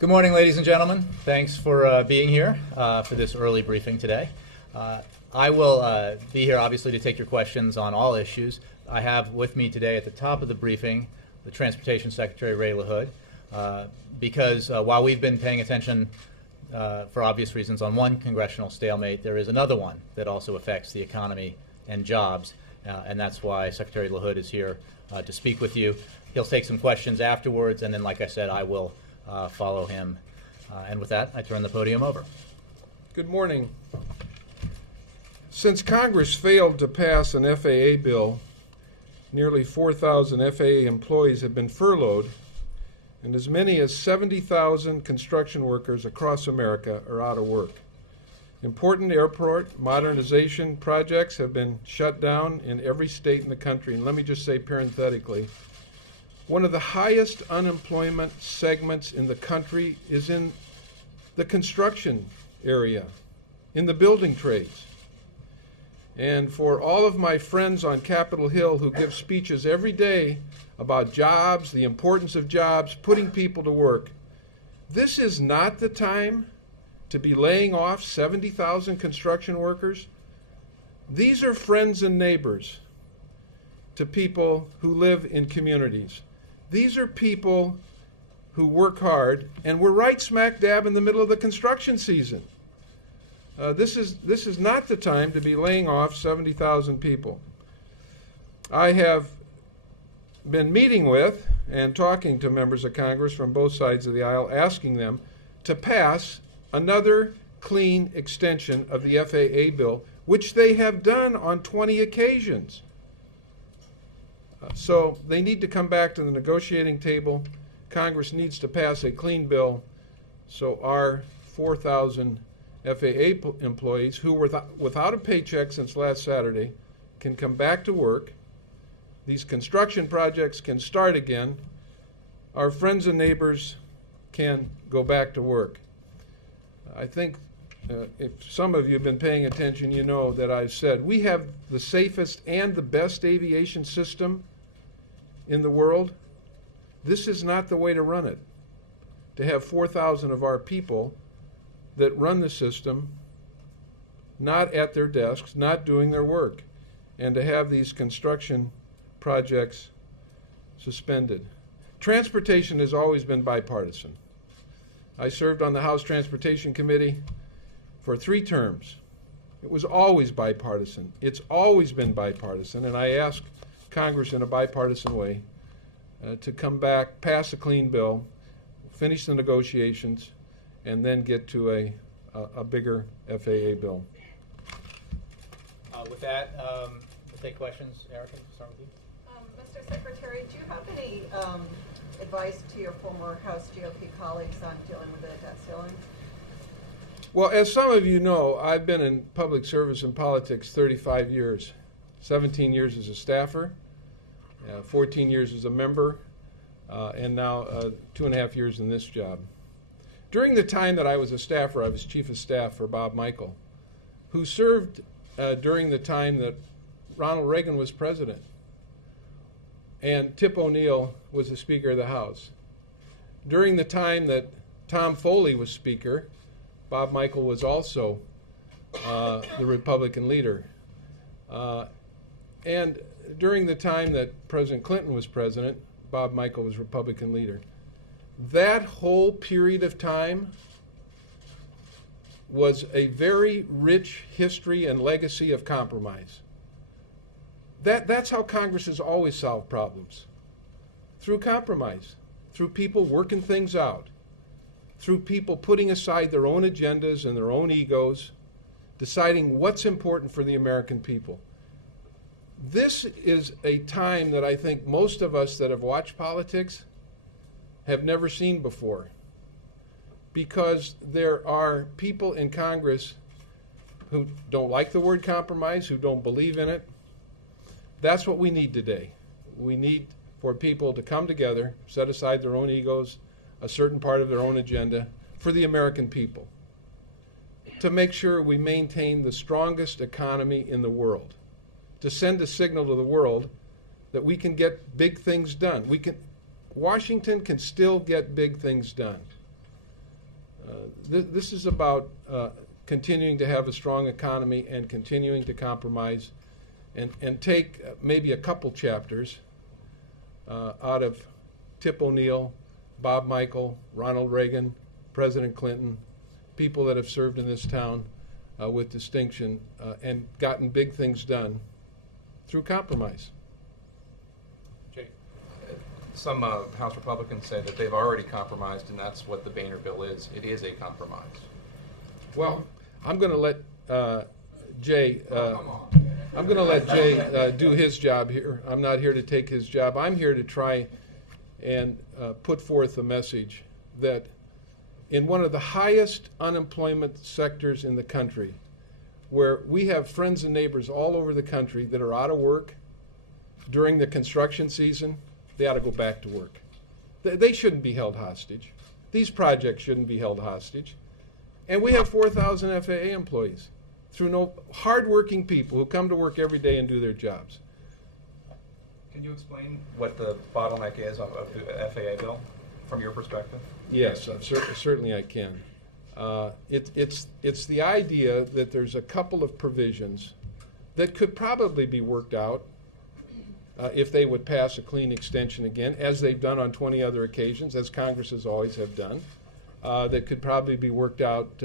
Good morning, ladies and gentlemen. Thanks for being here for this early briefing today. I will be here, obviously, to take your questions on all issues. I have with me today at the top of the briefing the Transportation Secretary, Ray LaHood, because while we've been paying attention for obvious reasons on one congressional stalemate, there is another one that also affects the economy and jobs, and that's why Secretary LaHood is here to speak with you. He'll take some questions afterwards, and then, like I said, I will follow him. And with that, I turn the podium over. Good morning. Since Congress failed to pass an FAA bill, nearly 4,000 FAA employees have been furloughed, and as many as 70,000 construction workers across America are out of work. Important airport modernization projects have been shut down in every state in the country. And let me just say parenthetically, one of the highest unemployment segments in the country is in the construction area, in the building trades. And for all of my friends on Capitol Hill who give speeches every day about jobs, the importance of jobs, putting people to work, this is not the time to be laying off 70,000 construction workers. These are friends and neighbors to people who live in communities. These are people who work hard, and we're right smack dab in the middle of the construction season. This is not the time to be laying off 70,000 people. I have been meeting with and talking to members of Congress from both sides of the aisle, asking them to pass another clean extension of the FAA bill, which they have done on 20 occasions. So they need to come back to the negotiating table. Congress needs to pass a clean bill so our 4,000 FAA employees who were without a paycheck since last Saturday can come back to work. These construction projects can start again. Our friends and neighbors can go back to work. I think if some of you have been paying attention, you know that I've said we have the safest and the best aviation system in the world. This is not the way to run it. To have 4,000 of our people that run the system not at their desks, not doing their work, and to have these construction projects suspended. Transportation has always been bipartisan. I served on the House Transportation Committee for 3 terms. It was always bipartisan. It's always been bipartisan, and I asked Congress in a bipartisan way to come back, pass a clean bill, finish the negotiations, and then get to a bigger FAA bill. With that, we'll take questions. Erica, start with you. Mr. Secretary, do you have any advice to your former House GOP colleagues on dealing with the debt ceiling? Well, as some of you know, I've been in public service and politics 35 years, 17 years as a staffer, 14 years as a member, and now 2.5 years in this job. During the time that I was a staffer, I was chief of staff for Bob Michael, who served during the time that Ronald Reagan was president and Tip O'Neill was the Speaker of the House. During the time that Tom Foley was Speaker, Bob Michael was also the Republican leader. And during the time that President Clinton was president, Bob Michael was Republican leader. That whole period of time was a very rich history and legacy of compromise. That's how Congress has always solved problems. Through compromise, through people working things out, through people putting aside their own agendas and their own egos, deciding what's important for the American people. This is a time that I think most of us that have watched politics have never seen before, because there are people in Congress who don't like the word compromise, who don't believe in it. That's what we need today. We need for people to come together, set aside their own egos, a certain part of their own agenda for the American people, to make sure we maintain the strongest economy in the world, to send a signal to the world that we can get big things done. Washington can still get big things done. This is about continuing to have a strong economy and continuing to compromise and take maybe a couple chapters out of Tip O'Neill, Bob Michael, Ronald Reagan, President Clinton, people that have served in this town with distinction and gotten big things done through compromise. Jay, some House Republicans say that they've already compromised, and that's what the Boehner bill is. It is a compromise. Well, I'm going to let Jay. I'm going to let Jay do his job here. I'm not here to take his job. I'm here to try and put forth a message that in one of the highest unemployment sectors in the country, where we have friends and neighbors all over the country that are out of work during the construction season, they ought to go back to work. They shouldn't be held hostage. These projects shouldn't be held hostage. And we have 4,000 FAA employees through hardworking people who come to work every day and do their jobs. Can you explain what the bottleneck is of the FAA bill from your perspective? Yes, certainly I can. It's the idea that there's a couple of provisions that could probably be worked out if they would pass a clean extension again, as they've done on 20 other occasions, as Congresses always have done, that could probably be worked out,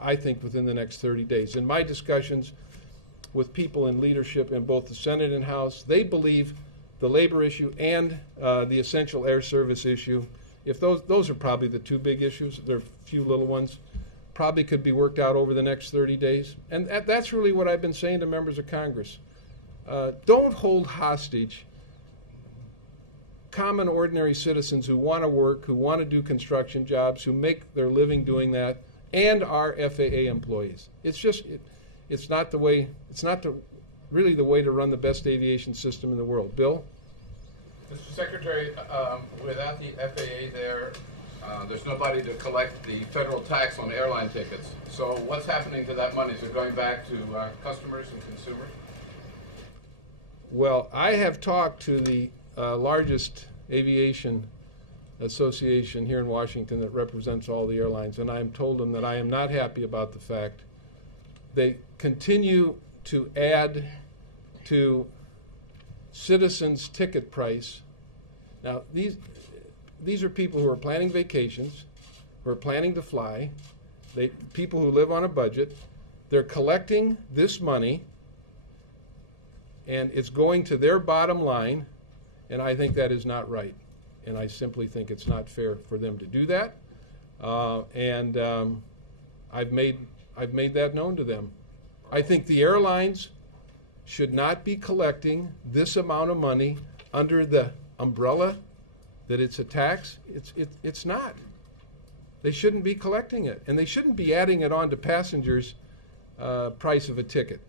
I think, within the next 30 days. In my discussions with people in leadership in both the Senate and House, they believe the labor issue and the essential air service issue, if those are probably the two big issues, there are a few little ones, probably could be worked out over the next 30 days. And that's really what I've been saying to members of Congress. Don't hold hostage common, ordinary citizens who want to work, who want to do construction jobs, who make their living doing that, and are FAA employees. It's just, it's not the way, it's not really the way to run the best aviation system in the world. Bill? Mr. Secretary, without the FAA there, there's nobody to collect the federal tax on airline tickets. So what's happening to that money? Is it going back to customers and consumers? Well, I have talked to the largest aviation association here in Washington that represents all the airlines, and I am told them that I am not happy about the fact they continue to add to citizens' ticket price. Now, these are people who are planning vacations, who are planning to fly, people who live on a budget. They're collecting this money, and it's going to their bottom line, and I think that is not right. And I simply think it's not fair for them to do that. I've made that known to them. I think the airlines should not be collecting this amount of money under the umbrella that it's a tax. It's not. They shouldn't be collecting it, and they shouldn't be adding it on to passengers' price of a ticket.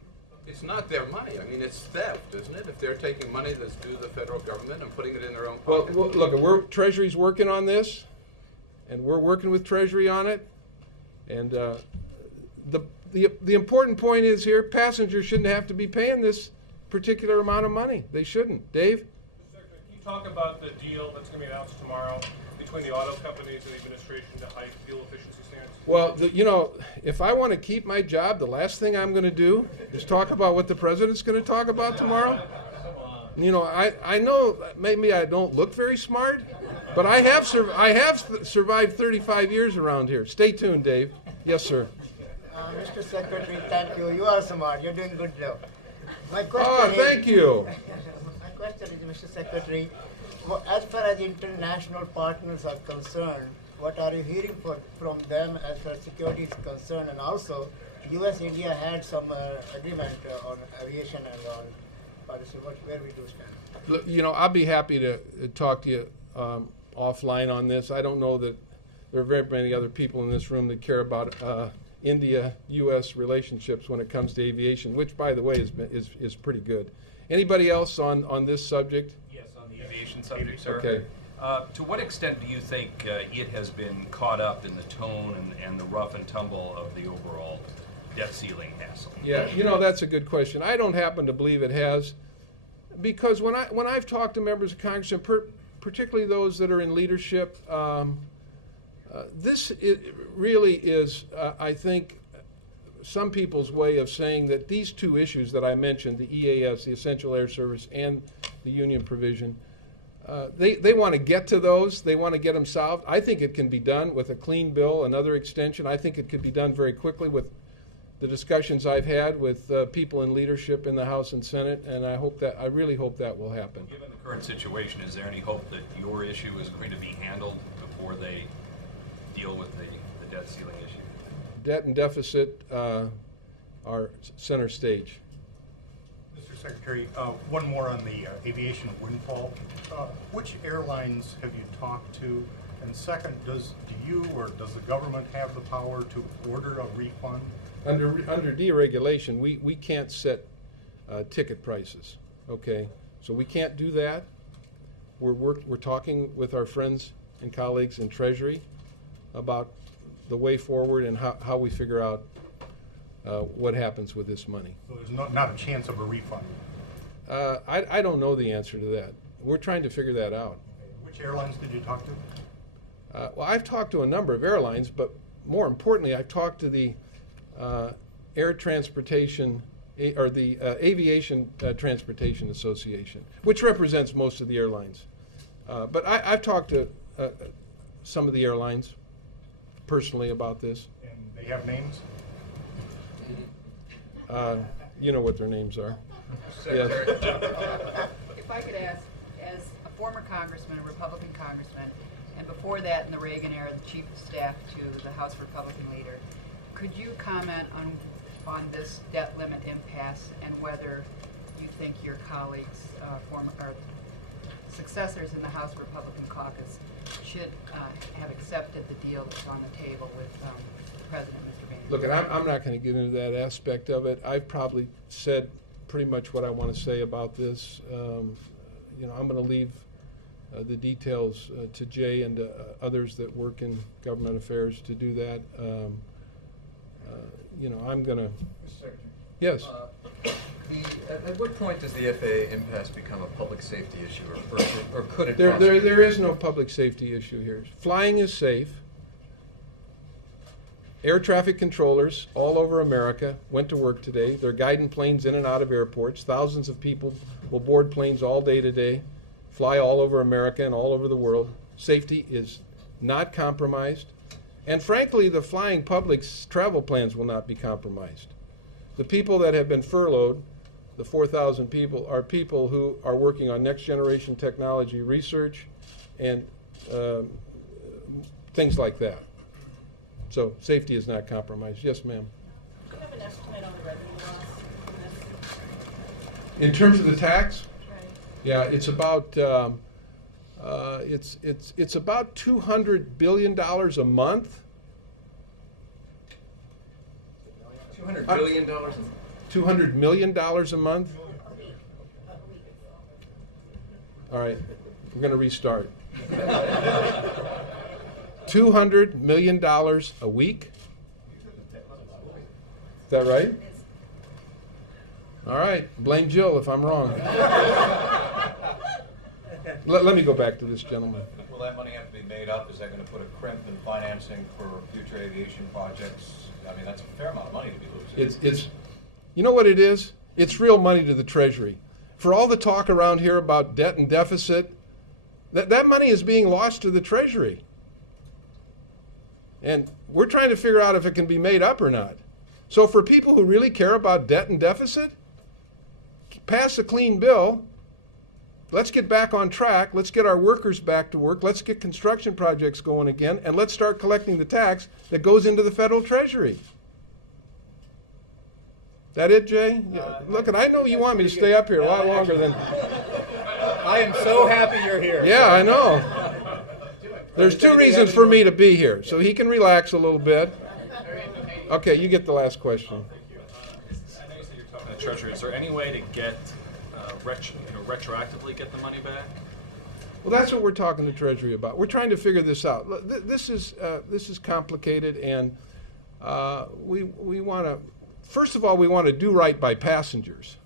It's not their money. I mean, it's theft, isn't it? If they're taking money that's due the federal government and putting it in their own pocket. Well, look, Treasury's working on this, and we're working with Treasury on it. And the important point is here, passengers shouldn't have to be paying this particular amount of money. They shouldn't. Dave? Mr. Secretary, can you talk about the deal that's going to be announced tomorrow between the auto companies and the administration to hike fuel efficiency standards? Well, if I want to keep my job, the last thing I'm going to do is talk about what the president's going to talk about tomorrow. I know maybe I don't look very smart, but I have survived 35 years around here. Stay tuned, Dave. Yes, sir. Mr. Secretary, thank you. You are smart. You're doing good job. My question thank you. My question is, Mr. Secretary, as far as international partners are concerned, what are you hearing from them as far as security is concerned? And also, U.S.-India had some agreement on aviation and on policy. Where we do stand? Look, I'll be happy to talk to you offline on this. I don't know that there are very many other people in this room that care about India-U.S. relationships when it comes to aviation, which, by the way, is pretty good. Anybody else on this subject? Yes, on the aviation subject, sir. Okay. To what extent do you think it has been caught up in the tone and the rough and tumble of the overall debt ceiling hassle? Yeah, that's a good question. I don't happen to believe it has, because when I've talked to members of Congress, and particularly those that are in leadership, Really is, I think, some people's way of saying that these two issues that I mentioned, the EAS, the Essential Air Service, and the union provision, they want to get to those. They want to get them solved. I think it can be done with a clean bill, another extension. I think it could be done very quickly with the discussions I've had with people in leadership in the House and Senate, and I really hope that will happen. Given the current situation, is there any hope that your issue is going to be handled before they deal with the debt ceiling issue? Debt and deficit are center stage. Mr. Secretary, one more on the aviation windfall. Which airlines have you talked to? And second, do you or does the government have the power to order a refund? Under deregulation, we can't set ticket prices. Okay, so we can't do that. We're talking with our friends and colleagues in Treasury about the way forward and how we figure out what happens with this money. So there's not a chance of a refund? I don't know the answer to that. We're trying to figure that out. Which airlines did you talk to? Well, I've talked to a number of airlines, but more importantly, I've talked to the Air Transportation or the Aviation Transportation Association, which represents most of the airlines. But I've talked to some of the airlines personally about this. And they have names? You know what their names are. Yes. If I could ask, as a former congressman, a Republican congressman, and before that in the Reagan era, the chief of staff to the House Republican leader, could you comment on this debt limit impasse and whether you think your colleagues, or successors in the House Republican caucus, should have accepted the deal that's on the table with the President, Mr. Boehner? Look, I'm not going to get into that aspect of it. I've probably said pretty much what I want to say about this. I'm going to leave the details to Jay and others that work in government affairs to do that. I'm going to. Mr. Secretary. Yes. At what point does the FAA impasse become a public safety issue, or could it? There is no public safety issue here. Flying is safe. Air traffic controllers all over America went to work today. They're guiding planes in and out of airports. Thousands of people will board planes all day today, fly all over America and all over the world. Safety is not compromised. And frankly, the flying public's travel plans will not be compromised. The people that have been furloughed, the 4,000 people, are people who are working on next generation technology research and things like that. So safety is not compromised. Yes, ma'am. Do you have an estimate on the revenue loss from this? In terms of the tax? Right. Yeah, it's about it's about $200 billion a month. $200 billion? $200 million a month. All right, we're going to restart. $200 million a week. Is that right? All right, blame Jill if I'm wrong. Let me go back to this gentleman. Will that money have to be made up? Is that going to put a crimp in financing for future aviation projects? I mean, that's a fair amount of money to be losing. It's you know what it is? It's real money to the Treasury. For all the talk around here about debt and deficit, that money is being lost to the Treasury. And we're trying to figure out if it can be made up or not. So for people who really care about debt and deficit, pass a clean bill. Let's get back on track. Let's get our workers back to work. Let's get construction projects going again. And let's start collecting the tax that goes into the federal treasury. That it, Jay? Look, and I know you want me to stay up here a lot longer than... I am so happy you're here. Yeah, I know. There's two reasons for me to be here, so he can relax a little bit. Okay, you get the last question. I know you said you're talking to the Treasury. Is there any way to get retroactively get the money back? Well, that's what we're talking to Treasury about. We're trying to figure this out. This is complicated, and we want to. First of all, we want to do right by passengers.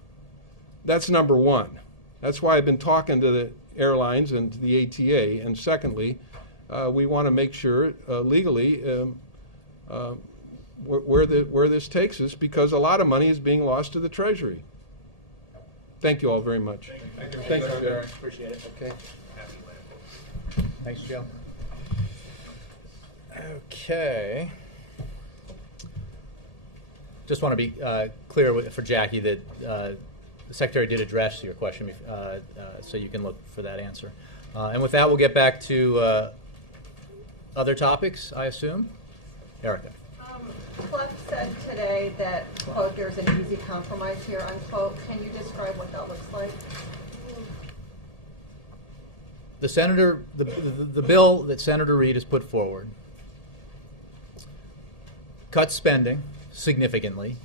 That's number one. That's why I've been talking to the airlines and to the ATA. And secondly, we want to make sure legally where this takes us, because a lot of money is being lost to the Treasury. Thank you all very much. Thank you. Thank you, Jerry. Appreciate it. Okay. Thanks, Joe. Okay. Just want to be clear for Jackie that the Secretary did address your question, so you can look for that answer. And with that, we'll get back to other topics, I assume. Erica. Clef said today that, quote, there's an easy compromise here, unquote. Can you describe what that looks like? The senator, the bill that Senator Reid has put forward cuts spending significantly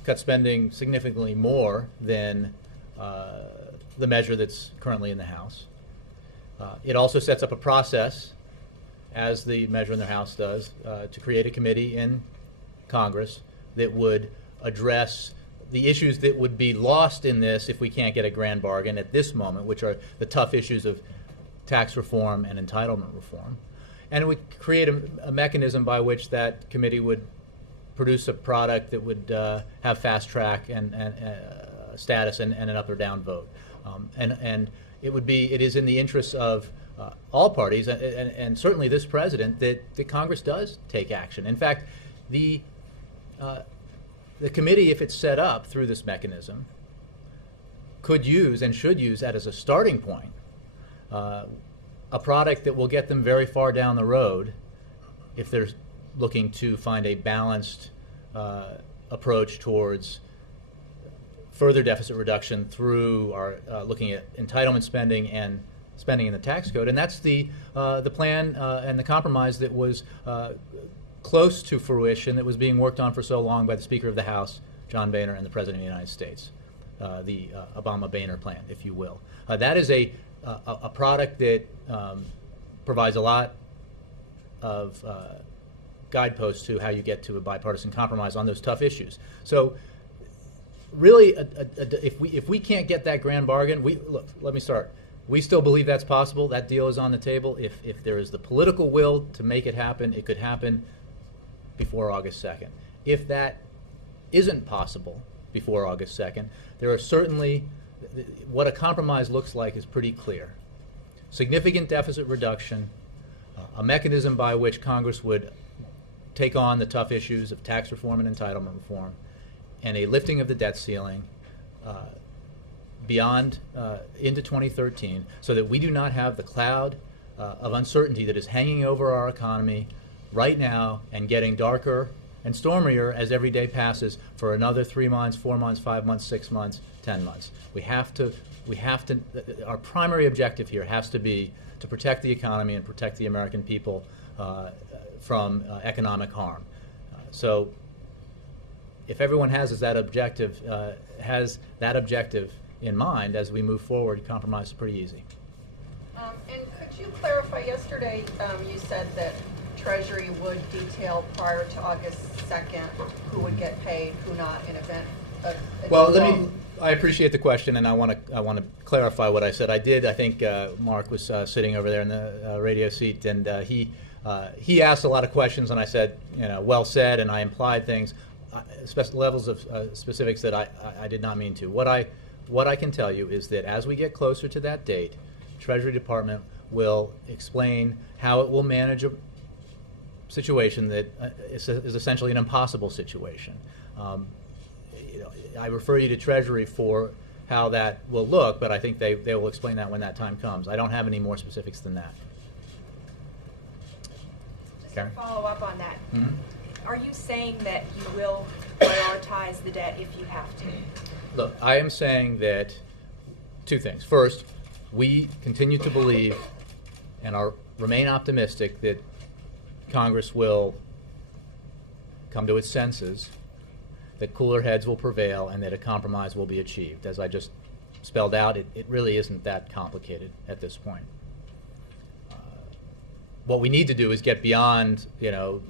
more than the measure that's currently in the House. It also sets up a process, as the measure in the House does, to create a committee in Congress that would address the issues that would be lost in this if we can't get a grand bargain at this moment, which are the tough issues of tax reform and entitlement reform. And it would create a mechanism by which that committee would produce a product that would have fast track and status and an up or down vote. And it is in the interests of all parties, and certainly this president, that Congress does take action. In fact, the committee, if it's set up through this mechanism, could use and should use that as a starting point, a product that will get them very far down the road if they're looking to find a balanced approach towards further deficit reduction through our looking at entitlement spending and spending in the tax code. And that's the plan and the compromise that was close to fruition, that was being worked on for so long by the Speaker of the House, John Boehner, and the President of the United States, the Obama-Boehner plan, if you will. That is a product that provides a lot of guideposts to how you get to a bipartisan compromise on those tough issues. So really, if we can't get that grand bargain, look, let me start. We still believe that's possible. That deal is on the table. If there is the political will to make it happen, it could happen before August 2nd. If that isn't possible before August 2nd, there are certainly, what a compromise looks like is pretty clear. Significant deficit reduction, a mechanism by which Congress would take on the tough issues of tax reform and entitlement reform, and a lifting of the debt ceiling beyond into 2013, so that we do not have the cloud of uncertainty that is hanging over our economy right now and getting darker and stormier as every day passes for another 3 months, 4 months, 5 months, 6 months, 10 months. We have to, our primary objective here has to be to protect the economy and protect the American people from economic harm. So if everyone has that objective in mind as we move forward, compromise is pretty easy. And could you clarify, yesterday you said that Treasury would detail prior to August 2nd who would get paid, who not, in event of a default. I appreciate the question, and I want to clarify what I said. I think Mark was sitting over there in the radio seat, and he asked a lot of questions, and I said, well said, and I implied things, levels of specifics that I did not mean to. What I can tell you is that as we get closer to that date, Treasury Department will explain how it will manage a situation that is essentially an impossible situation. I refer you to Treasury for how that will look, but I think they will explain that when that time comes. I don't have any more specifics than that. Just to follow up on that, Mm-hmm. Are you saying that you will prioritize the debt if you have to? Look, I am saying that two things. First, we continue to believe and remain optimistic that Congress will come to its senses, that cooler heads will prevail, and that a compromise will be achieved. As I just spelled out, it really isn't that complicated at this point. What we need to do is get beyond,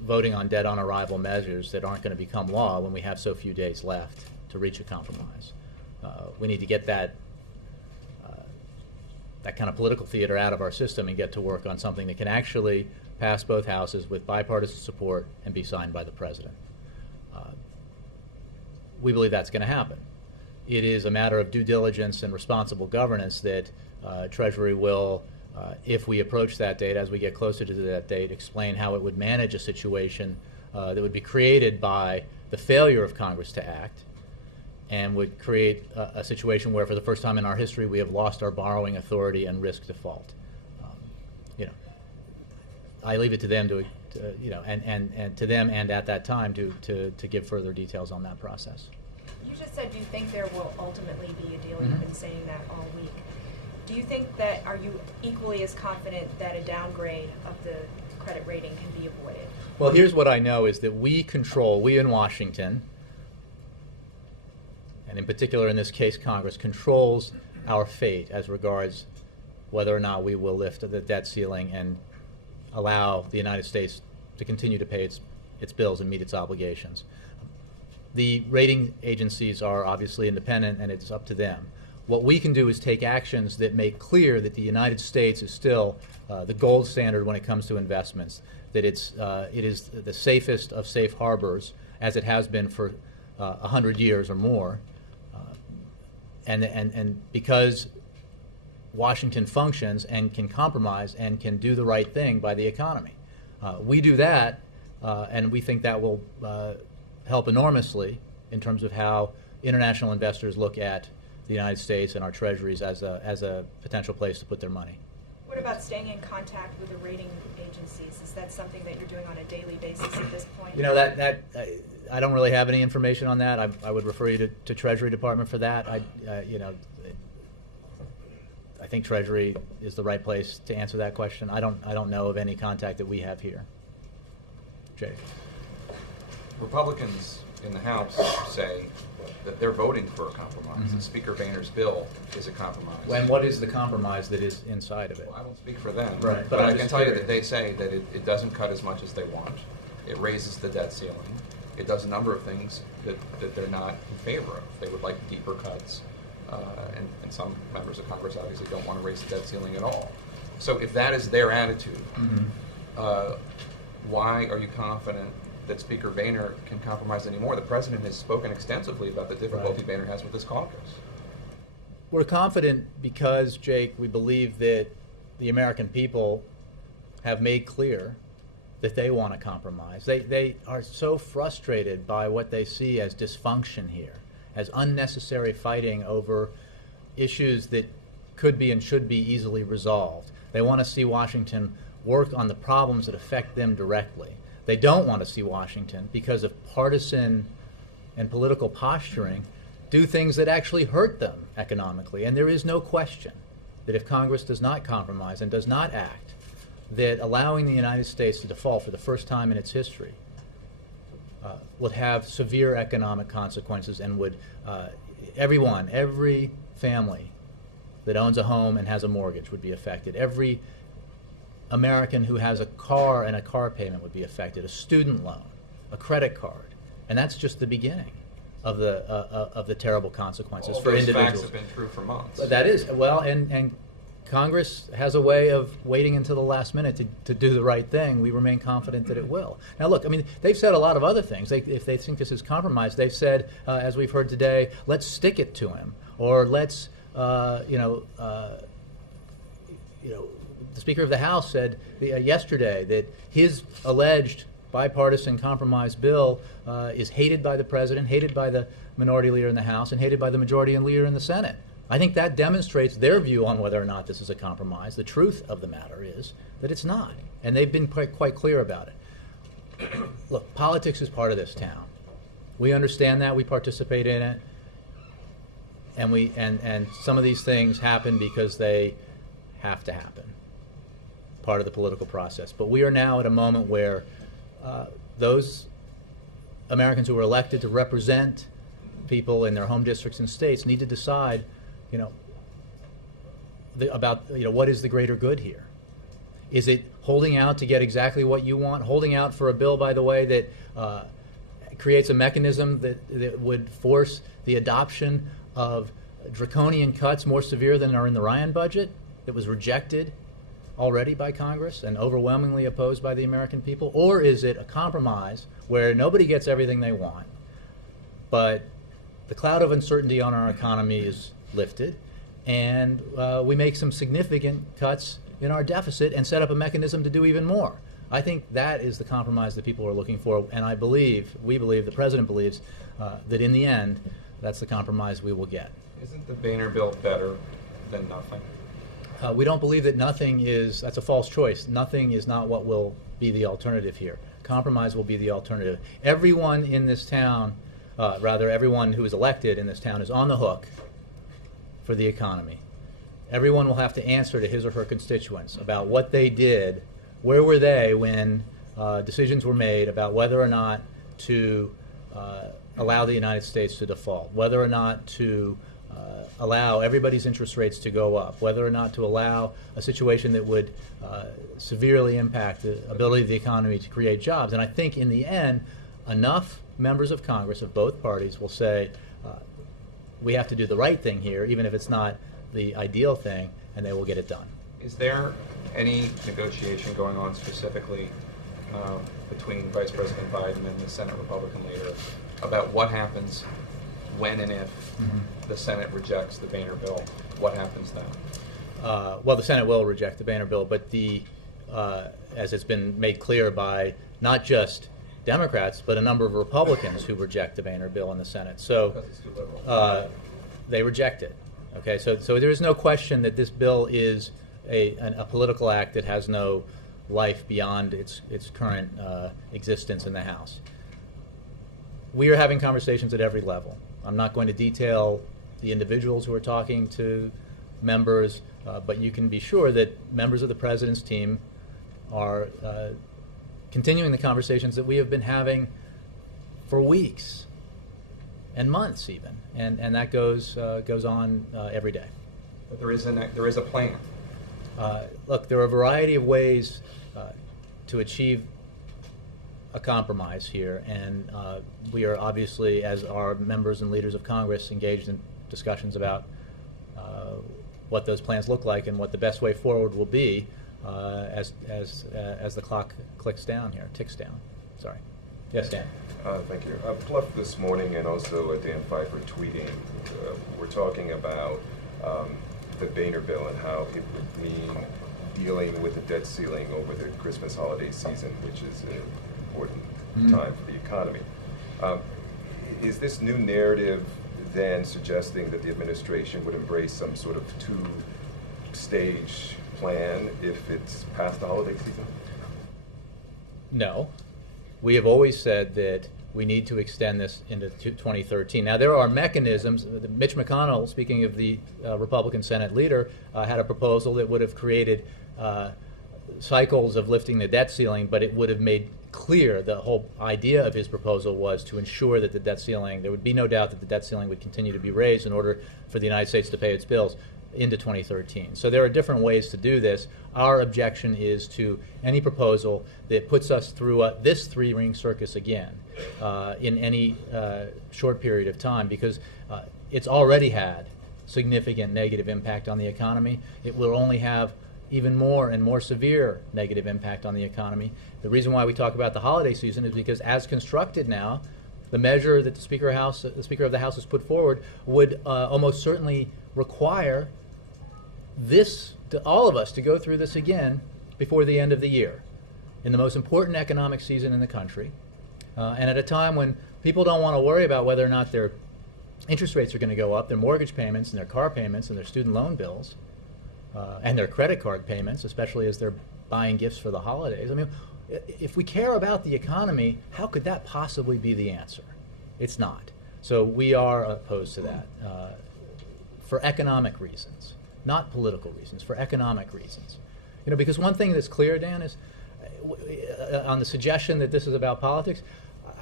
voting on dead on arrival measures that aren't going to become law when we have so few days left to reach a compromise. We need to get that kind of political theater out of our system and get to work on something that can actually pass both houses with bipartisan support and be signed by the president. We believe that's going to happen. It is a matter of due diligence and responsible governance that Treasury will, if we approach that date, as we get closer to that date, explain how it would manage a situation that would be created by the failure of Congress to act, and would create a situation where, for the first time in our history, we have lost our borrowing authority and risk default. I leave it to them to, and to them and at that time to give further details on that process. You just said you think there will ultimately be a deal. You've been saying that all week. Do you think that, are you equally as confident that a downgrade of the credit rating can be avoided? Well, here's what I know is that we in Washington, and in particular in this case Congress, controls our fate as regards whether or not we will lift the debt ceiling and allow the United States to continue to pay its bills and meet its obligations. The rating agencies are obviously independent, and it's up to them. What we can do is take actions that make clear that the United States is still the gold standard when it comes to investments, that it is the safest of safe harbors, as it has been for 100 years or more, and because Washington functions and can compromise and can do the right thing by the economy. We do that, and we think that will help enormously in terms of how international investors look at the United States and our treasuries as a potential place to put their money. What about staying in contact with the rating agencies? Is that something that you're doing on a daily basis at this point? That I don't really have any information on that. I would refer you to Treasury Department for that. I think Treasury is the right place to answer that question. I don't know of any contact that we have here. Jay. Republicans in the House say that they're voting for a compromise. And Speaker Boehner's bill is a compromise. And what is the compromise that is inside of it? Well, I don't speak for them, right. but I can tell you that they say that it doesn't cut as much as they want. It raises the debt ceiling. It does a number of things that they're not in favor of. They would like deeper cuts. And some members of Congress obviously don't want to raise the debt ceiling at all. So if that is their attitude, why are you confident that Speaker Boehner can compromise anymore? The President has spoken extensively about the difficulty Boehner has with this caucus. We're confident because, Jake, we believe that the American people have made clear that they want to compromise. They are so frustrated by what they see as dysfunction here, as unnecessary fighting over issues that could be and should be easily resolved. They want to see Washington work on the problems that affect them directly. They don't want to see Washington, because of partisan and political posturing, do things that actually hurt them economically. And there is no question that if Congress does not compromise and does not act, that allowing the United States to default for the first time in its history would have severe economic consequences, and would every family that owns a home and has a mortgage would be affected. Every American who has a car and a car payment would be affected. A student loan, a credit card, and that's just the beginning of the terrible consequences for individuals. All those facts have been true for months. But that is and Congress has a way of waiting until the last minute to do the right thing. We remain confident that it will. Now, look, I mean, they've said a lot of other things. If they think this is compromise, they've said, as we've heard today, let's stick it to him, or let's, the Speaker of the House said yesterday that his alleged bipartisan compromise bill is hated by the President, hated by the minority leader in the House, and hated by the majority leader in the Senate. I think that demonstrates their view on whether or not this is a compromise. The truth of the matter is that it's not, and they've been quite clear about it. Look, politics is part of this town. We understand that. We participate in it, and some of these things happen because they have to happen, part of the political process. But we are now at a moment where those Americans who were elected to represent people in their home districts and states need to decide, about what is the greater good here. Is it holding out to get exactly what you want? Holding out for a bill, by the way, that creates a mechanism that would force the adoption of draconian cuts more severe than are in the Ryan budget, that was rejected already by Congress and overwhelmingly opposed by the American people? Or is it a compromise where nobody gets everything they want, but the cloud of uncertainty on our economy is lifted, and we make some significant cuts in our deficit and set up a mechanism to do even more? I think that is the compromise that people are looking for, and we believe, the President believes, that in the end, that's the compromise we will get. Isn't the Boehner bill better than nothing? We don't believe that that's a false choice. Nothing is not what will be the alternative here. Compromise will be the alternative. Everyone in this town, everyone who is elected in this town is on the hook for the economy. Everyone will have to answer to his or her constituents about what they did, where were they when decisions were made about whether or not to allow the United States to default, whether or not to allow everybody's interest rates to go up, whether or not to allow a situation that would severely impact the ability of the economy to create jobs. And I think in the end, enough members of Congress of both parties will say, we have to do the right thing here, even if it's not the ideal thing, and they will get it done. Is there any negotiation going on specifically between Vice President Biden and the Senate Republican leader about what happens when and if the Senate rejects the Boehner bill? What happens then? Well, the Senate will reject the Boehner bill, but as it's been made clear by not just Democrats, but a number of Republicans who reject the Boehner bill in the Senate. So they reject it. Okay, so there is no question that this bill is a political act that has no life beyond its current existence in the House. We are having conversations at every level. I'm not going to detail the individuals who are talking to members, but you can be sure that members of the President's team are continuing the conversations that we have been having for weeks and months even, and that goes on every day. But there is a plan. Look, there are a variety of ways to achieve a compromise here, and we are obviously, as our members and leaders of Congress, engaged in discussions about what those plans look like and what the best way forward will be as the clock ticks down. Sorry. Yes, Dan. Thank you. Pluff this morning and also Dan Pfeiffer tweeting, we're talking about the Boehner bill and how it would mean dealing with the debt ceiling over the Christmas holiday season, which is an important time for the economy. Is this new narrative then suggesting that the administration would embrace some sort of two-stage plan if it's past the holiday season? No. We have always said that we need to extend this into 2013. Now, there are mechanisms. Mitch McConnell, speaking of the Republican Senate leader, had a proposal that would have created cycles of lifting the debt ceiling, but it would have made clear the whole idea of his proposal was to ensure that the debt ceiling, there would be no doubt that the debt ceiling would continue to be raised in order for the United States to pay its bills into 2013. So there are different ways to do this. Our objection is to any proposal that puts us through this three-ring circus again in any short period of time, because it's already had significant negative impact on the economy. It will only have even more and more severe negative impact on the economy. The reason why we talk about the holiday season is because, as constructed now, the measure that the Speaker of the House has put forward would almost certainly require all of us to go through this again before the end of the year, in the most important economic season in the country, and at a time when people don't want to worry about whether or not their interest rates are going to go up, their mortgage payments and their car payments and their student loan bills, and their credit card payments, especially as they're buying gifts for the holidays. I mean, if we care about the economy, how could that possibly be the answer? It's not. So we are opposed to that for economic reasons, not political reasons, for economic reasons. You know, because one thing that's clear, Dan, is on the suggestion that this is about politics,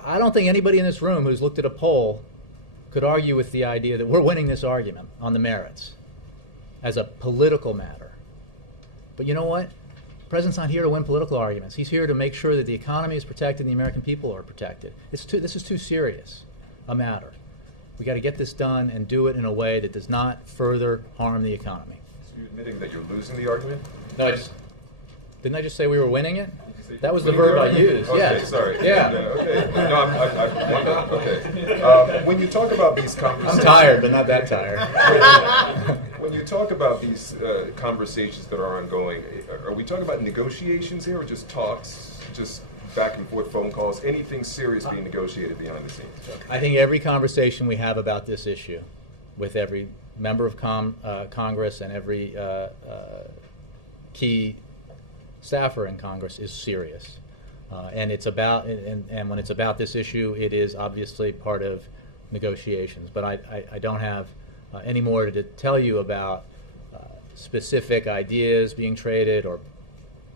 I don't think anybody in this room who's looked at a poll could argue with the idea that we're winning this argument on the merits as a political matter. But you know what? The President's not here to win political arguments. He's here to make sure that the economy is protected and the American people are protected. This is too serious a matter. We got to get this done and do it in a way that does not further harm the economy. So you're admitting that you're losing the argument? No, Didn't I just say we were winning it? say That was the winning verb I it? used. Okay, Yeah. sorry. Yeah. Okay. No, I wonder. Okay. When you talk about these conversations, I'm tired, but not that tired. When you talk about these conversations that are ongoing, are we talking about negotiations here, or just talks, just back and forth phone calls? Anything serious being negotiated behind the scenes? I think every conversation we have about this issue, with every member of Congress and every key staffer in Congress, is serious. And it's about, and when it's about this issue, it is obviously part of negotiations. But I don't have any more to tell you about specific ideas being traded or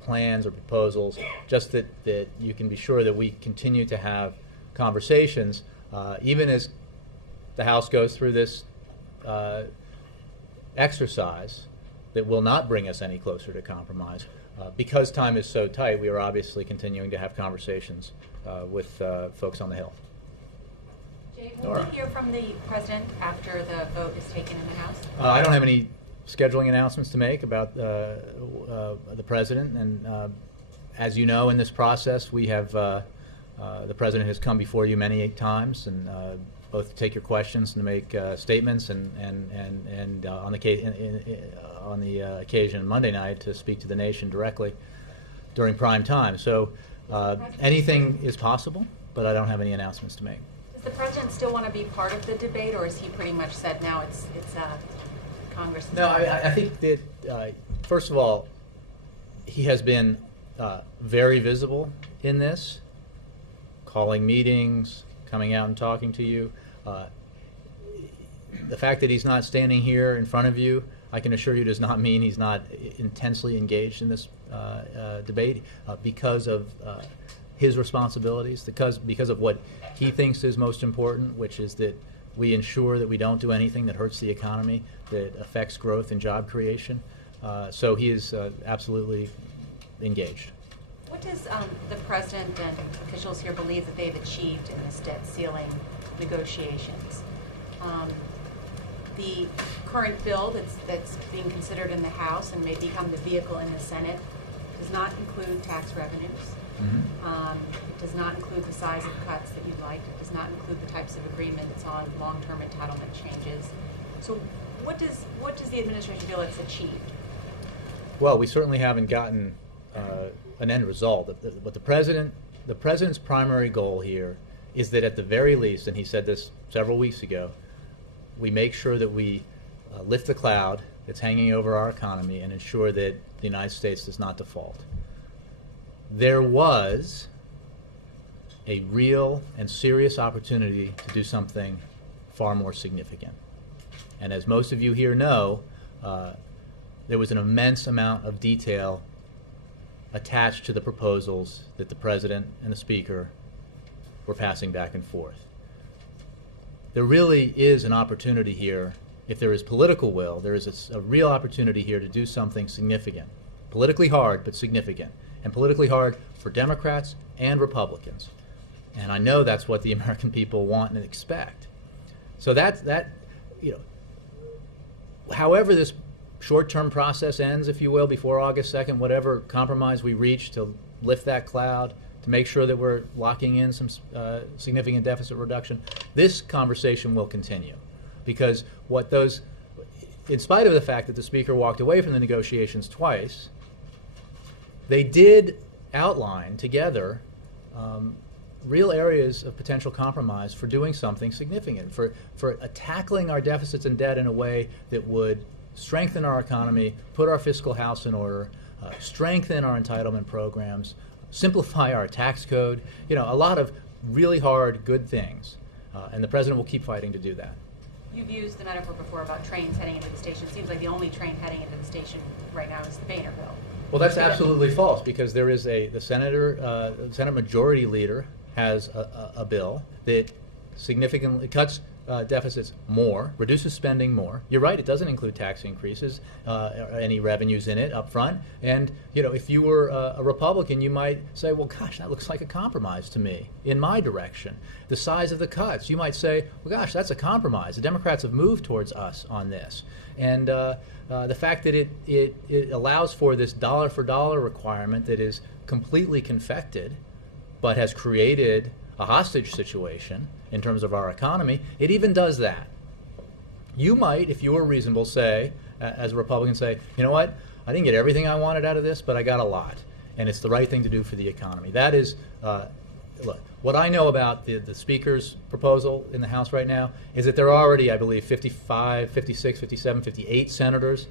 plans or proposals, just that you can be sure that we continue to have conversations, even as the House goes through this exercise that will not bring us any closer to compromise. Because time is so tight, we are obviously continuing to have conversations with folks on the Hill. Jay, will we hear from the President after the vote is taken in the House? I don't have any scheduling announcements to make about the President, and as you know, in this process, we have the President has come before you many times, and both to take your questions and to make statements, and on the occasion Monday night to speak to the nation directly during prime time. So anything is possible, but I don't have any announcements to make. Does the President still want to be part of the debate, or has he pretty much said now it's Congress? No, I think that first of all, he has been very visible in this, calling meetings, coming out and talking to you. The fact that he's not standing here in front of you, I can assure you, does not mean he's not intensely engaged in this debate because of his responsibilities, because of what he thinks is most important, which is that we ensure that we don't do anything that hurts the economy, that affects growth and job creation. So he is absolutely engaged. What does the President and officials here believe that they've achieved in this debt ceiling negotiations? The current bill that's being considered in the House and may become the vehicle in the Senate does not include tax revenues. It does not include the size of cuts that you'd like. It does not include the types of agreements on long-term entitlement changes. So what does the administration feel it's achieved? Well, we certainly haven't gotten an end result. But the president's primary goal here is that at the very least, and he said this several weeks ago, we make sure that we lift the cloud that's hanging over our economy and ensure that the United States does not default. There was a real and serious opportunity to do something far more significant. And as most of you here know, there was an immense amount of detail attached to the proposals that the President and the Speaker were passing back and forth. There really is an opportunity here. If there is political will, there is a real opportunity here to do something significant. Politically hard, but significant. And politically hard for Democrats and Republicans. And I know that's what the American people want and expect. So however this short-term process ends, if you will, before August 2nd, whatever compromise we reach to lift that cloud, to make sure that we're locking in some significant deficit reduction, this conversation will continue. Because in spite of the fact that the Speaker walked away from the negotiations twice, they did outline together real areas of potential compromise for doing something significant, for tackling our deficits and debt in a way that would strengthen our economy, put our fiscal house in order, strengthen our entitlement programs, simplify our tax code, a lot of really hard, good things. And the President will keep fighting to do that. You've used the metaphor before about trains heading into the station. It seems like the only train heading into the station right now is the Boehner bill. Well, that's absolutely false, because there is the Senate Majority Leader has a bill that significantly cuts deficits more, reduces spending more. You're right, it doesn't include tax increases, or any revenues in it up front. And if you were a Republican, you might say, well, gosh, that looks like a compromise to me in my direction. The size of the cuts, you might say, well, gosh, that's a compromise. The Democrats have moved towards us on this. And the fact that it allows for this dollar-for-dollar requirement that is completely confected, but has created a hostage situation in terms of our economy, it even does that. You might, if you were reasonable, say, as a Republican, say, you know what, I didn't get everything I wanted out of this, but I got a lot, and it's the right thing to do for the economy. That is, look, what I know about the Speaker's proposal in the House right now is that there are already, I believe, 55, 56, 57, 58 senators,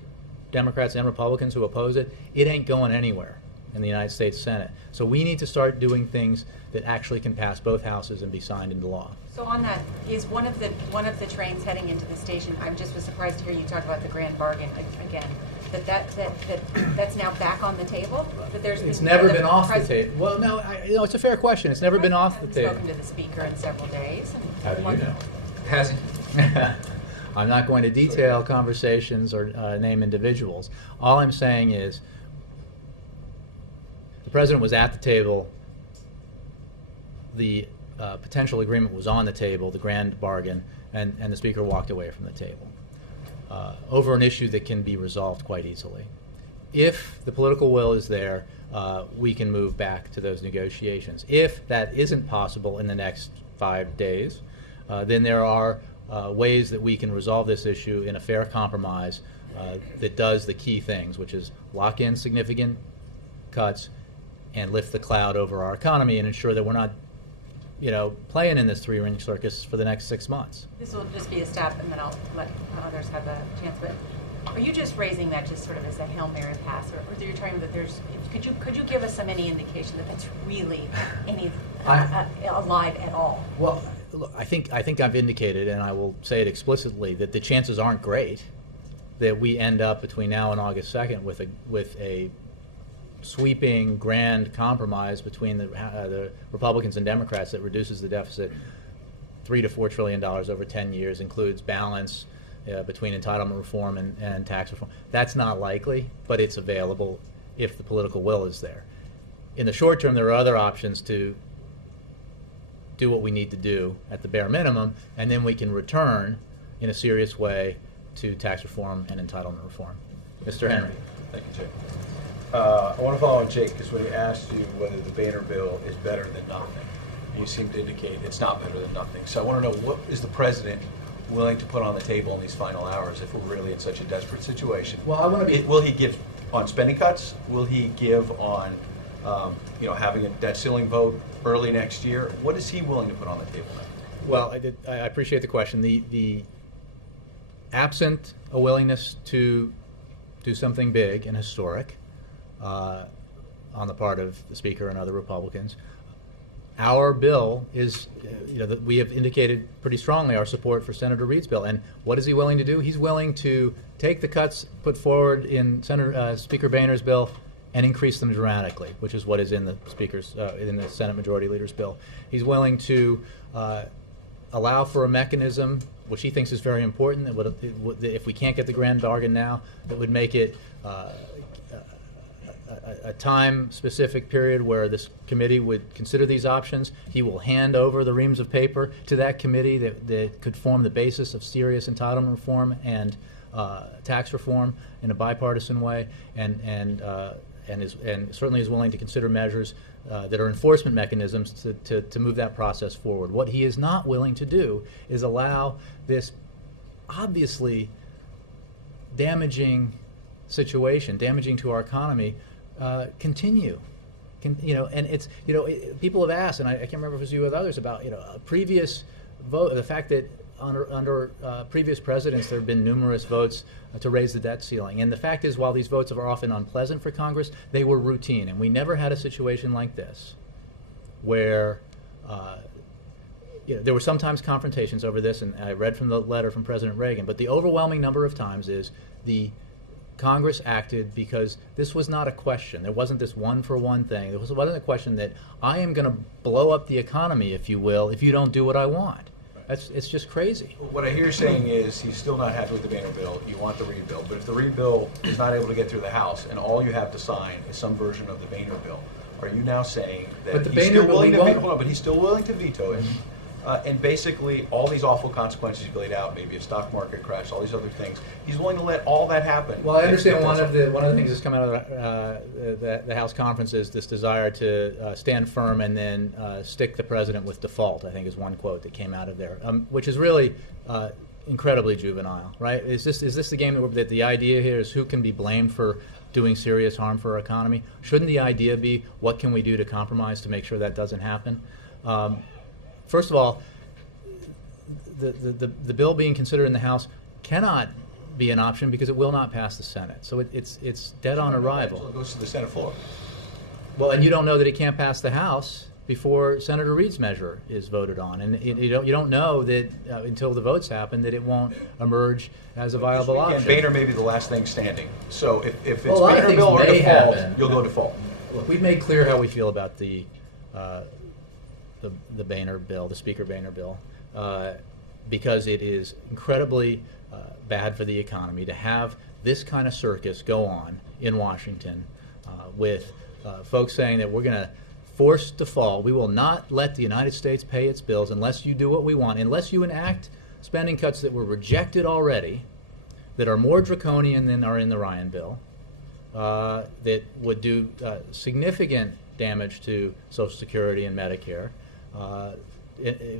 Democrats and Republicans, who oppose it. It ain't going anywhere in the United States Senate. So we need to start doing things that actually can pass both houses and be signed into law. So on that, is one of the trains heading into the station? I just was surprised to hear you talk about the grand bargain again. That's now back on the table. That It's never been off the table. Well, no, it's a fair question. It's never been off the table. I've spoken to the Speaker in several days. How do you know? Has he? I'm not going to detail conversations or name individuals. All I'm saying is the President was at the table. The potential agreement was on the table, the grand bargain, and the Speaker walked away from the table over an issue that can be resolved quite easily. If the political will is there, we can move back to those negotiations. If that isn't possible in the next 5 days, then there are ways that we can resolve this issue in a fair compromise that does the key things, which is lock in significant cuts and lift the cloud over our economy and ensure that we're not playing in this three-ring circus for the next 6 months. This will just be a step, and then I'll let others have a chance. But are you just raising that just sort of as a Hail Mary pass, or are you trying that there's? Could you give us any indication that that's really alive at all? Well, look, I think I've indicated, and I will say it explicitly, that the chances aren't great that we end up between now and August 2nd with a sweeping grand compromise between the Republicans and Democrats that reduces the deficit $3 to $4 trillion over 10 years, includes balance between entitlement reform and tax reform. That's not likely, but it's available if the political will is there. In the short term, there are other options to do what we need to do at the bare minimum, and then we can return in a serious way to tax reform and entitlement reform. Mr. Henry. Thank you, Jake. I want to follow on Jake, because when he asked you whether the Boehner bill is better than nothing, you seem to indicate it's not better than nothing. So I want to know, what is the President willing to put on the table in these final hours if we're really in such a desperate situation? Well, I want to be... Will he give on spending cuts? Will he give on having a debt ceiling vote early next year? What is he willing to put on the table now? Well, I appreciate the question. The absent a willingness to do something big and historic on the part of the Speaker and other Republicans, our bill is, we have indicated pretty strongly our support for Senator Reid's bill. And what is he willing to do? He's willing to take the cuts put forward in Speaker Boehner's bill and increase them dramatically, which is what is in the in the Senate Majority Leader's bill. He's willing to allow for a mechanism which he thinks is very important. That if we can't get the grand bargain now, that would make it a time-specific period where this committee would consider these options. He will hand over the reams of paper to that committee that could form the basis of serious entitlement reform and tax reform in a bipartisan way, and certainly is willing to consider measures that are enforcement mechanisms to move that process forward. What he is not willing to do is allow this obviously damaging situation, damaging to our economy, continue. And it's, people have asked, and I can't remember if it was you or others, about a previous vote, the fact that under previous presidents there have been numerous votes to raise the debt ceiling. And the fact is, while these votes are often unpleasant for Congress, they were routine. And we never had a situation like this where there were sometimes confrontations over this, and I read from the letter from President Reagan, but the overwhelming number of times is the Congress acted because this was not a question. There wasn't this one-for-one thing. There wasn't a question that I am going to blow up the economy, if you will, if you don't do what I want. Right. It's just crazy. What I hear you saying is he's still not happy with the Boehner bill. You want the Reed bill, but if the Reed bill is not able to get through the House, and all you have to sign is some version of the Boehner bill, are you now saying that But the he's Boehner still bill, willing we to won't- veto? Hold on, but he's still willing to veto it. And basically, all these awful consequences you've laid out, maybe a stock market crash, all these other things, he's willing to let all that happen. Well, I understand one of the things that's come out of the House conference is this desire to stand firm and then stick the president with default. I think is one quote that came out of there, which is really incredibly juvenile, right? Is this the game that the idea here is who can be blamed for doing serious harm for our economy? Shouldn't the idea be what can we do to compromise to make sure that doesn't happen? First of all, the bill being considered in the House cannot be an option because it will not pass the Senate. So it's dead on arrival. It goes to the Senate floor. Well, and you don't know that it can't pass the House before Senator Reed's measure is voted on, and you don't know that until the votes happen that it won't emerge as a viable option. And Boehner may be the last thing standing. So if it's Well, a lot of Boehner things bill or may default, happen. you'll go default. Look, we've made clear how we feel about the Boehner bill, the Speaker Boehner bill, because it is incredibly bad for the economy to have this kind of circus go on in Washington with folks saying that we're going to force default. We will not let the United States pay its bills unless you do what we want, unless you enact spending cuts that were rejected already, that are more draconian than are in the Ryan bill, that would do significant damage to Social Security and Medicare,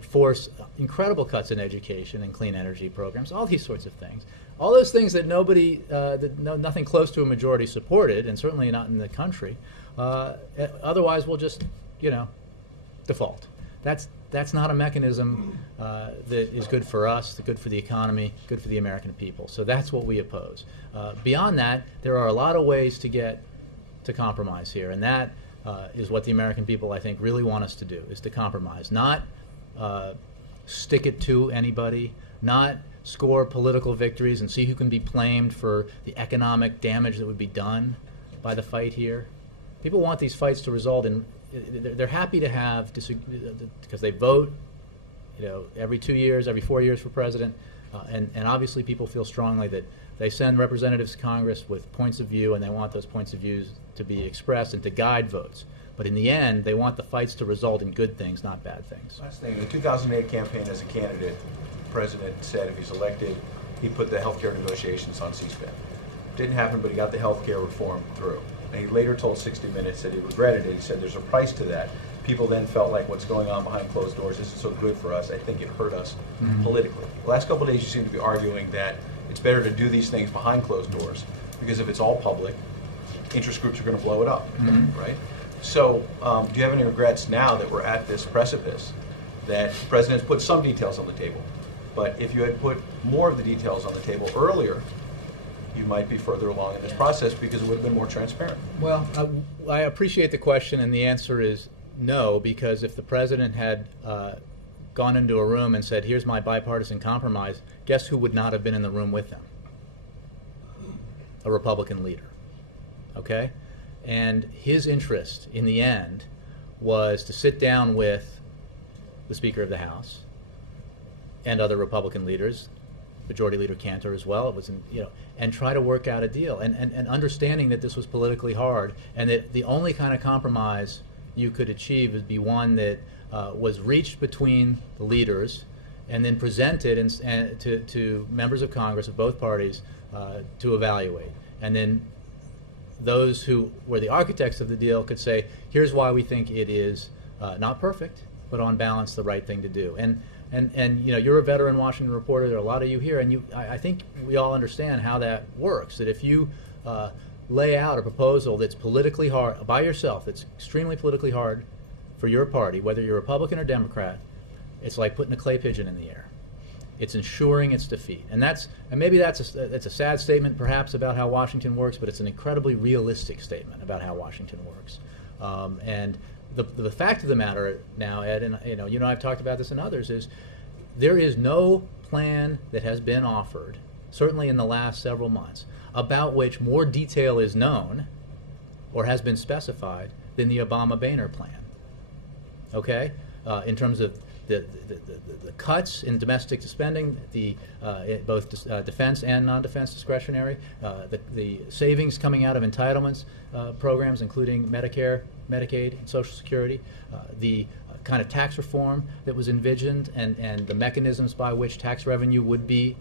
force incredible cuts in education and clean energy programs, all these sorts of things. All those things that nothing close to a majority supported, and certainly not in the country. Otherwise, we'll just, default. That's not a mechanism that is good for us, good for the economy, good for the American people. So that's what we oppose. Beyond that, there are a lot of ways to get to compromise here, and that is what the American people, I think, really want us to do, is to compromise. Not stick it to anybody, not score political victories and see who can be blamed for the economic damage that would be done by the fight here. People want these fights to result in, they're happy to have, because they vote, every 2 years, every 4 years for president, and obviously people feel strongly that they send representatives to Congress with points of view, and they want those points of views to be expressed and to guide votes. But in the end, they want the fights to result in good things, not bad things. Last thing, in the 2008 campaign as a candidate, the president said if he's elected, he'd put the health care negotiations on C-SPAN. Didn't happen, but he got the health care reform through. And he later told 60 Minutes that he regretted it. He said there's a price to that. People then felt like what's going on behind closed doors isn't so good for us. I think it hurt us politically. The last couple of days you seem to be arguing that it's better to do these things behind closed doors because if it's all public, interest groups are going to blow it up, right? So do you have any regrets now that we're at this precipice that the president's put some details on the table, but if you had put more of the details on the table earlier, you might be further along in this process because it would have been more transparent? Well, I appreciate the question, and the answer is no, because if the president had gone into a room and said, here's my bipartisan compromise, guess who would not have been in the room with them? A Republican leader, okay? And his interest, in the end, was to sit down with the Speaker of the House and other Republican leaders, Majority Leader Cantor as well, it was, and try to work out a deal, and understanding that this was politically hard, and that the only kind of compromise you could achieve would be one that was reached between the leaders and then presented to members of Congress of both parties to evaluate. And then those who were the architects of the deal could say, here's why we think it is not perfect, but on balance the right thing to do. And you're a veteran Washington reporter, there are a lot of you here, and I think we all understand how that works, that if you lay out a proposal that's politically hard, by yourself, that's extremely politically hard for your party, whether you're Republican or Democrat, it's like putting a clay pigeon in the air. It's ensuring its defeat. And maybe that's a sad statement perhaps about how Washington works, but it's an incredibly realistic statement about how Washington works. And the fact of the matter now, Ed, and I've talked about this and others, is there is no plan that has been offered, certainly in the last several months, about which more detail is known or has been specified than the Obama-Boehner plan. Okay? In terms of the cuts in domestic spending, both defense and non-defense discretionary, the savings coming out of entitlements programs, including Medicare, Medicaid, and Social Security, the kind of tax reform that was envisioned, and the mechanisms by which tax revenue would be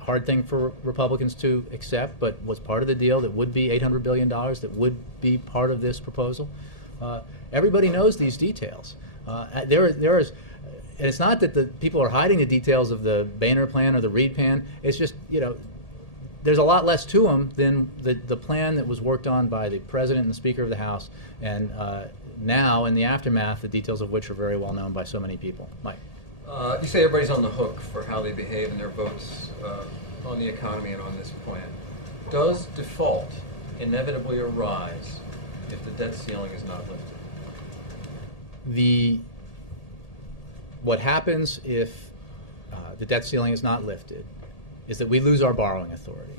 hard thing for Republicans to accept, but was part of the deal, that would be $800 billion, that would be part of this proposal. Everybody knows these details. There is, and it's not that the people are hiding the details of the Boehner plan or the Reid plan. It's just, there's a lot less to them than the plan that was worked on by the President and the Speaker of the House, and now, in the aftermath, the details of which are very well known by so many people. Mike. You say everybody's on the hook for how they behave in their votes on the economy and on this plan. Does default inevitably arise if the debt ceiling is not lifted? What happens if the debt ceiling is not lifted is that we lose our borrowing authority.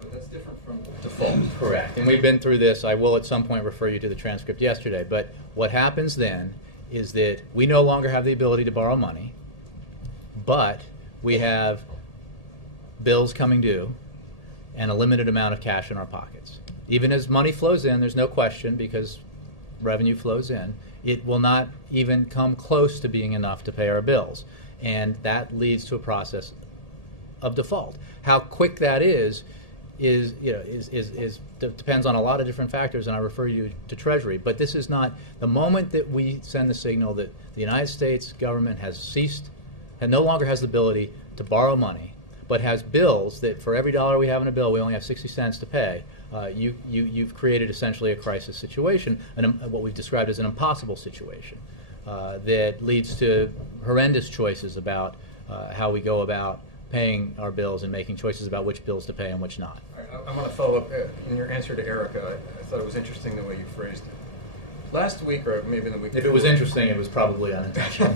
But that's different from default. Correct. And we've been through this. I will at some point refer you to the transcript yesterday. But what happens then is that we no longer have the ability to borrow money, but we have bills coming due and a limited amount of cash in our pockets. Even as money flows in, there's no question, because revenue flows in, it will not even come close to being enough to pay our bills. And that leads to a process of default. How quick that depends on a lot of different factors, and I refer you to Treasury. But this is not the moment that we send the signal that the United States government has ceased and no longer has the ability to borrow money, but has bills that for every dollar we have in a bill, we only have 60 cents to pay. You've created essentially a crisis situation, and what we've described as an impossible situation that leads to horrendous choices about how we go about paying our bills and making choices about which bills to pay and which not. I want to follow up in your answer to Erica. I thought it was interesting the way you phrased it. Last week, or maybe the week before. If it was interesting, it was probably unintentional.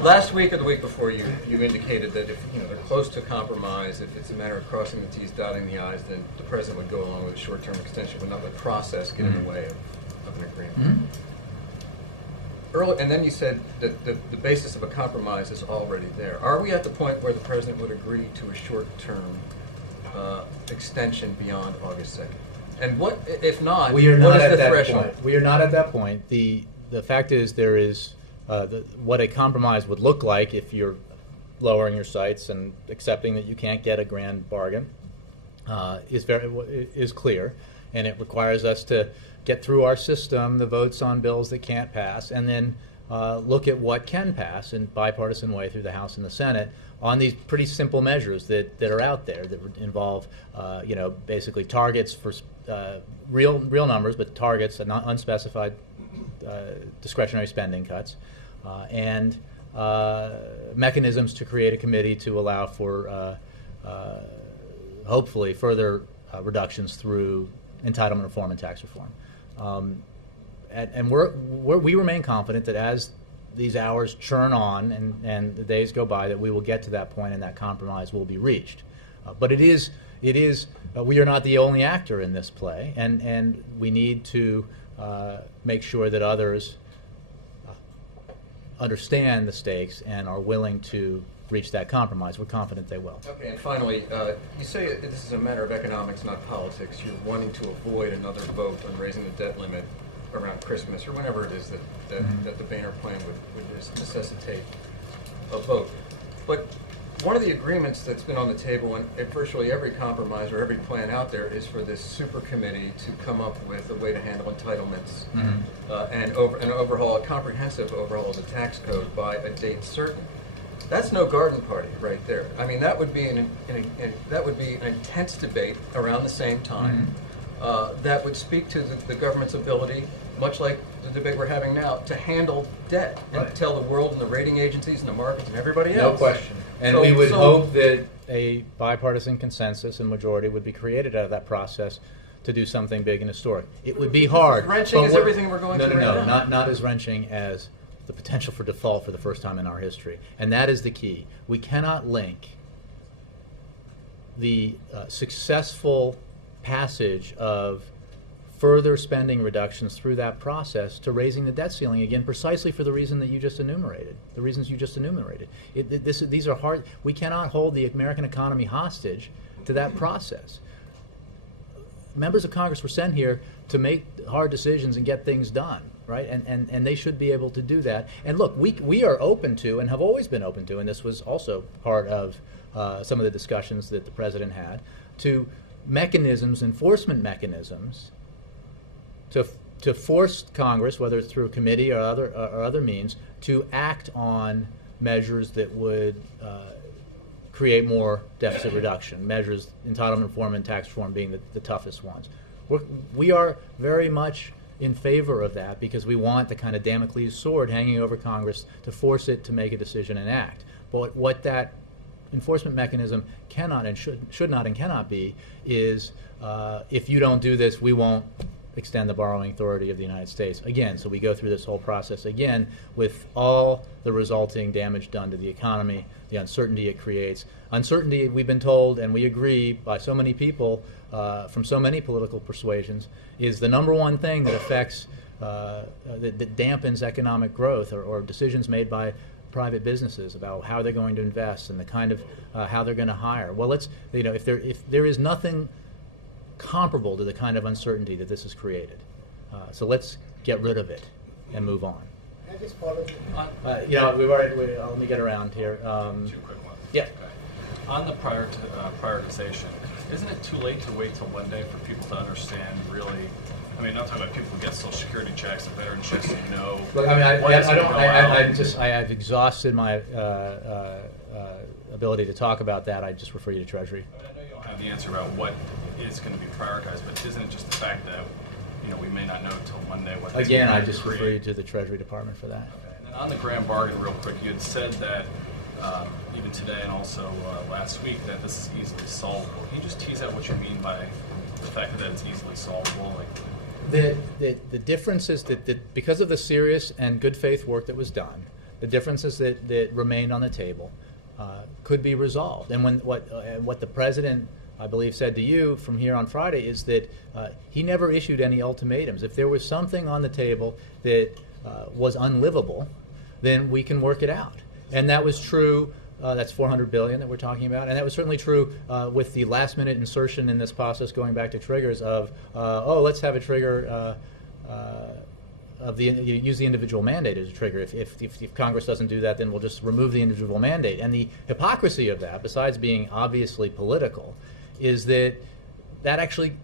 Last week or the week before, you indicated that if they're close to compromise, if it's a matter of crossing the T's, dotting the I's, then the president would go along with a short-term extension, would not let process get in the way of an agreement. Mm-hmm. And then you said that the basis of a compromise is already there. Are we at the point where the president would agree to a short-term extension beyond August 2nd? And what, if not, we are what not is at the that threshold? point. We are not at that point. The fact is, there is what a compromise would look like if you're lowering your sights and accepting that you can't get a grand bargain is clear, and it requires us to get through our system the votes on bills that can't pass, and then look at what can pass in bipartisan way through the House and the Senate on these pretty simple measures that are out there that involve basically targets for real numbers, but targets, not unspecified discretionary spending cuts, and mechanisms to create a committee to allow for hopefully further reductions through entitlement reform and tax reform. And we remain confident that as these hours churn on and the days go by, that we will get to that point and that compromise will be reached. But it is we are not the only actor in this play, and we need to make sure that others understand the stakes and are willing to reach that compromise. We're confident they will. Okay, and finally, you say this is a matter of economics, not politics. You're wanting to avoid another vote on raising the debt limit around Christmas or whenever it is that the Boehner plan would necessitate a vote. But one of the agreements that's been on the table in virtually every compromise or every plan out there is for this super committee to come up with a way to handle entitlements and a comprehensive overhaul of the tax code by a date certain. That's no garden party right there. I mean, that would be an intense debate around the same time that would speak to the government's ability, much like the debate we're having now, to handle debt and tell the world and the rating agencies and the markets and everybody else. No question. And we would hope that a bipartisan consensus and majority would be created out of that process to do something big and historic. It would be hard. As wrenching as everything we're going through right now. Not as wrenching as the potential for default for the first time in our history. And that is the key. We cannot link the successful passage of further spending reductions through that process to raising the debt ceiling again, precisely for the reason that you just enumerated. The reasons you just enumerated. These are hard. We cannot hold the American economy hostage to that process. Members of Congress were sent here to make hard decisions and get things done, right? And they should be able to do that. And look, we are open to, and have always been open to, and this was also part of some of the discussions that the President had, to mechanisms, enforcement mechanisms, to force Congress, whether it's through a committee or other means, to act on measures that would create more deficit reduction. Measures, entitlement reform and tax reform being the toughest ones. We are very much in favor of that because we want the kind of Damocles sword hanging over Congress to force it to make a decision and act. But what that enforcement mechanism cannot and should not and cannot be is if you don't do this, we won't extend the borrowing authority of the United States. Again, so we go through this whole process again with all the resulting damage done to the economy, the uncertainty it creates. Uncertainty, we've been told, and we agree by so many people from so many political persuasions, is the number one thing that affects, that dampens economic growth or decisions made by private businesses about how they're going to invest and the kind of how they're going to hire. Well, if there is nothing comparable to the kind of uncertainty that this has created. So let's get rid of it and move on. Can I just follow let me get around here. 2 quick ones. Yeah. Okay. On the prioritization, isn't it too late to wait till Monday for people to understand really? I mean, not talking about people who get Social Security checks and veteran checks to know. Look, I mean, I've exhausted my ability to talk about that. I just refer you to Treasury. I mean, I know you don't have the answer about what is going to be prioritized, but isn't it just the fact that we may not know till Monday what? Again, I just refer you to the Treasury Department for that. Okay. And then on the grand bargain, real quick, you had said that even today and also last week that this is easily solvable. Can you just tease out what you mean by the fact that it's easily solvable? The difference is that because of the serious and good faith work that was done, the differences that remained on the table could be resolved. And what the President, I believe, said to you from here on Friday is that he never issued any ultimatums. If there was something on the table that was unlivable, then we can work it out. And that was true. That's $400 billion that we're talking about, and that was certainly true with the last-minute insertion in this process, going back to triggers of, let's have a trigger use the individual mandate as a trigger. If Congress doesn't do that, then we'll just remove the individual mandate. And the hypocrisy of that, besides being obviously political, is that actually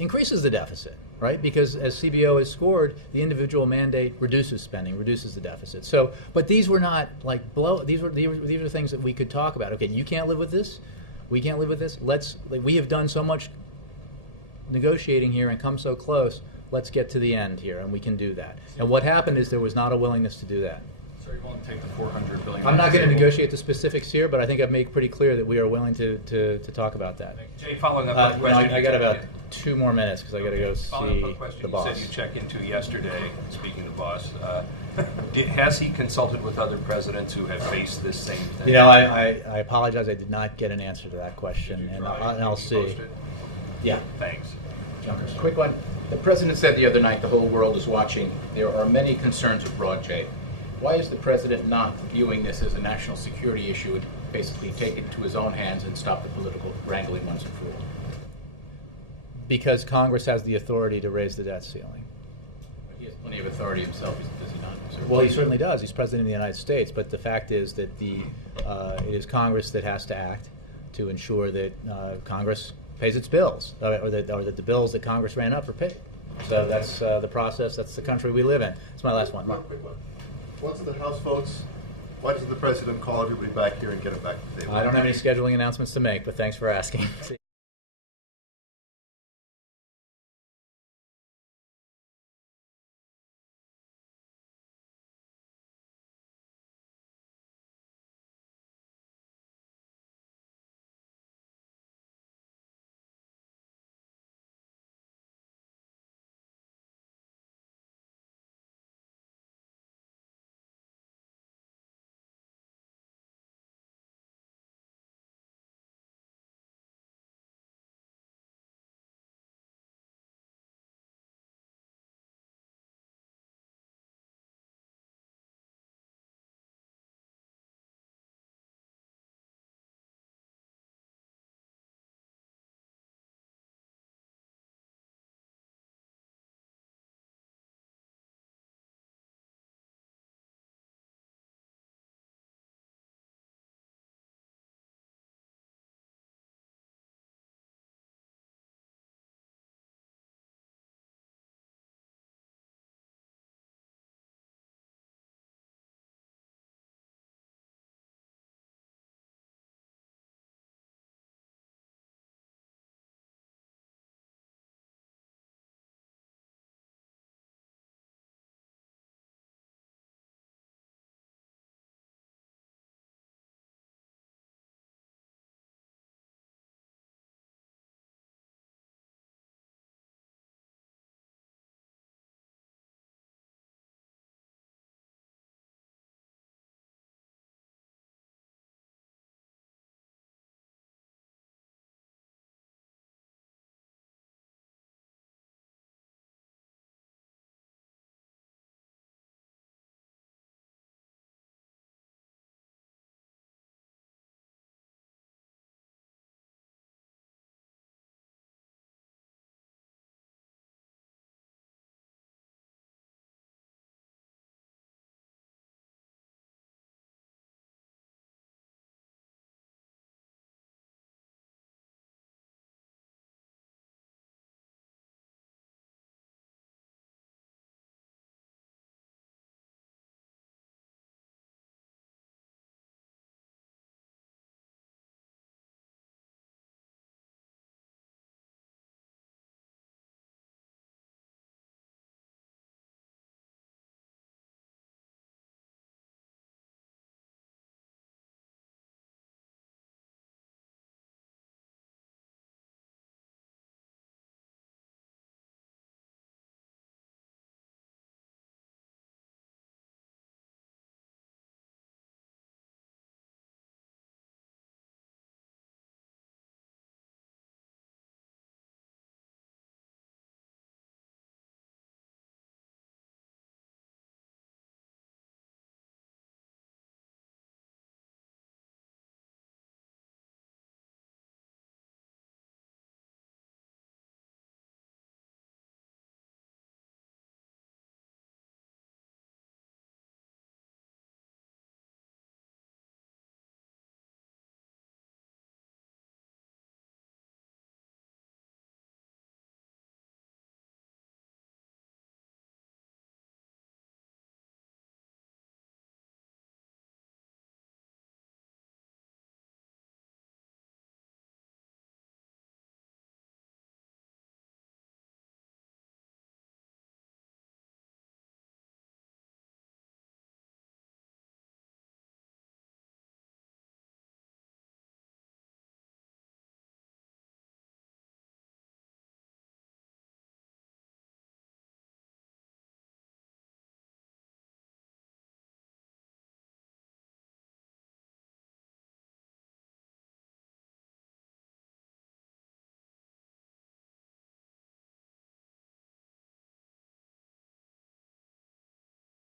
increases the deficit, right? Because as CBO has scored, the individual mandate reduces spending, reduces the deficit. So, but these were not like these are things that we could talk about. Okay, you can't live with this. We can't live with this. We have done so much negotiating here and come so close. Let's get to the end here, and we can do that. And what happened is there was not a willingness to do that. So you're willing to take the $400 billion? I'm not going to negotiate the specifics here, but I think I've made pretty clear that we are willing to talk about that. Jay, following up on a question. I got about 2 more minutes because I got to go see the boss. You said you checked into yesterday, speaking to the boss. Has he consulted with other presidents who have faced this same thing? I apologize. I did not get an answer to that question, and I'll see. Yeah. Thanks. Quick one. The President said the other night the whole world is watching. There are many concerns abroad, Jay. Why is the President not viewing this as a national security issue and basically take it into his own hands and stop the political wrangling once and for all? Because Congress has the authority to raise the debt ceiling. He has plenty of authority himself, does he not? Sir? Well, he certainly does. He's President of the United States. But the fact is that it is Congress that has to act to ensure that Congress pays its bills, or that the bills that Congress ran up are paid. So that's the process. That's the country we live in. That's my last one. One quick one. Once the House votes, why doesn't the President call everybody back here and get it back to the table? I don't have any scheduling announcements to make, but thanks for asking.